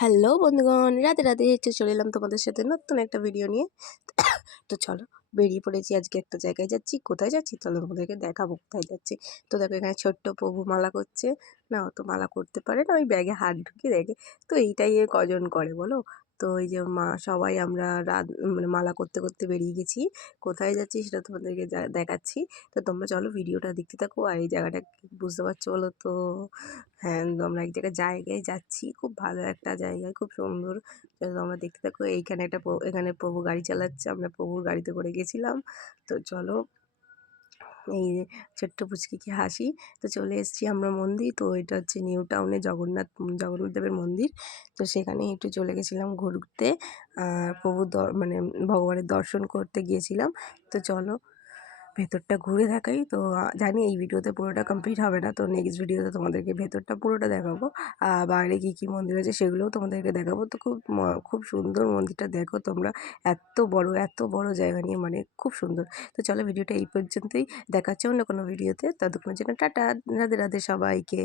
Hello বন্ধুগণ, রাধে রাধে। চলে এলাম তোমাদের সাথে নতুন একটা ভিডিও নিয়ে। তো চলো, বেরিয়ে পড়েছি। আজকে একটা জায়গায় যাচ্ছি। কোথায় যাচ্ছি চলো তোমাদেরকে দেখাবো কোথায় যাচ্ছি। তো দেখো, এখানে ছোট্ট প্রভু মালা করছে। না, ও তো মালা করতে পারে না, ওই ব্যাগে হাত ঢুকিয়ে দেখে। তো এইটাই এ কজন করে বলো। তো এই যে সবাই আমরা মানে মালা করতে করতে বেরিয়ে গেছি। কোথায় যাচ্ছি সেটা তোমাদেরকে দেখাচ্ছি। তো তোমরা চলো ভিডিওটা দেখতে থাকো। আর এই জায়গাটা বুঝতে পারছো বলো তো? হ্যাঁ, আমরা এক জায়গায় যাচ্ছি, খুব ভালো একটা জায়গায়, খুব সুন্দর। চলো তোমরা দেখতে থাকো। এইখানে এখানে প্রভু গাড়ি চালাচ্ছে, আমরা প্রভুর গাড়িতে করে গেছিলাম। তো চলো, এই যে ছোট্ট পুচকি কি হাসি। তো চলে এসেছি আমরা মন্দির। তো এটা হচ্ছে নিউ টাউনে জগন্নাথ দেবের মন্দির। তো সেখানে একটু চলে গেছিলাম ঘুরতে, প্রভুর মানে ভগবানের দর্শন করতে গিয়েছিলাম। তো চলো ভেতরটা ঘুরে দেখাই। তো জানি এই ভিডিওতে পুরোটা কমপ্লিট হবে না, তো নেক্সট ভিডিওতে তোমাদেরকে ভেতরটা পুরোটা দেখাবো। বাইরে কী কী মন্দির আছে সেগুলোও তোমাদেরকে দেখাবো। তো খুব সুন্দর মন্দিরটা, দেখো তোমরা। এত বড় জায়গা নিয়ে, মানে খুব সুন্দর। তো চলো ভিডিওটা এই পর্যন্তই, দেখাচ্ছে অন্য কোনো ভিডিওতে। ততক্ষণের জন্য টাটা, রাধে রাধে সবাইকে।